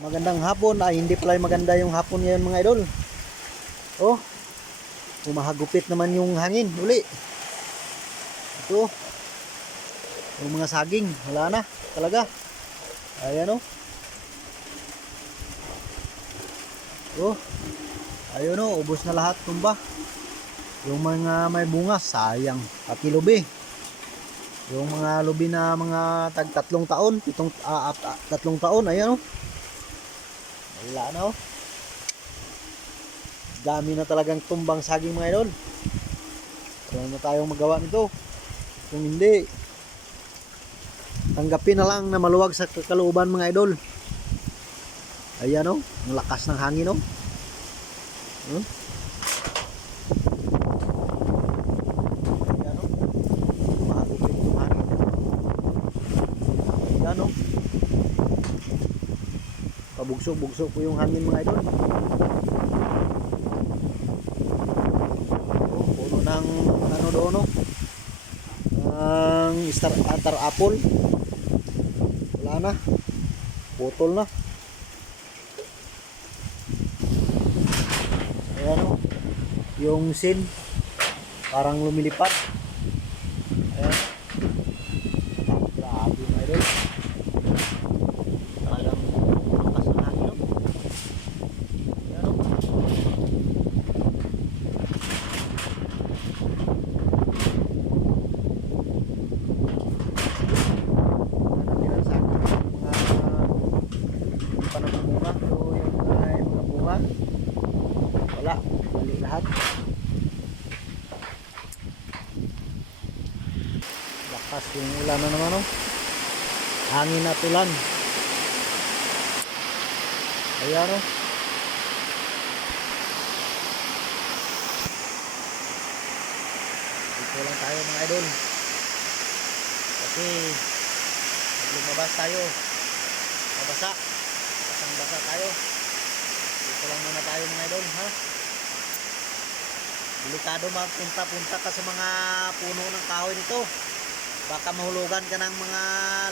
Magandang hapon. Ay, hindi pala maganda yung hapon ngayon mga idol. Oh, humahagupit naman yung hangin uli. Ito, yung mga saging, wala na talaga. Ayan oh. Oh, ayun oh, ubos na lahat, tumba. Yung mga may bunga, sayang. Pati lubi. Yung mga lubi na mga tag 3 taon, 3 taon, ayan oh. Wala na oh. Dami na talagang tumbang saging mga idol. Wala na tayong magawa nito. Kung hindi, tanggapin na lang na maluwag sa kalooban mga idol. Ayan oh, ang lakas ng hangin oh. Ayan oh, mahagupit yung hangin. Ayan oh, pabugso-bugso po yung hangin mga idol. Oh, puno ng ano doon oh, ang star apple. Wala na, putol na. Ayan o, yung sin parang lumilipad. Ayan, grabe mga idol, talagang lakas ng hangin o. Ayan o, ilang sakit yung mga panamunga o yung mga bunga. Wala, bali lahat. Lakas yung ulan na naman oh. Hangin at ulan. Ayan oh. Dito lang tayo mga idol. Kasi lumabas tayo, mabasa. Basang basa tayo. Dito lang muna tayo mga idol ha. Delikado magpunta-punta ka sa mga puno ng kahoy nito. Baka mahulugan ka ng mga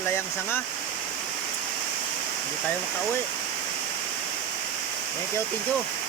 layang sanga. Hindi tayo makauwi. Thank you.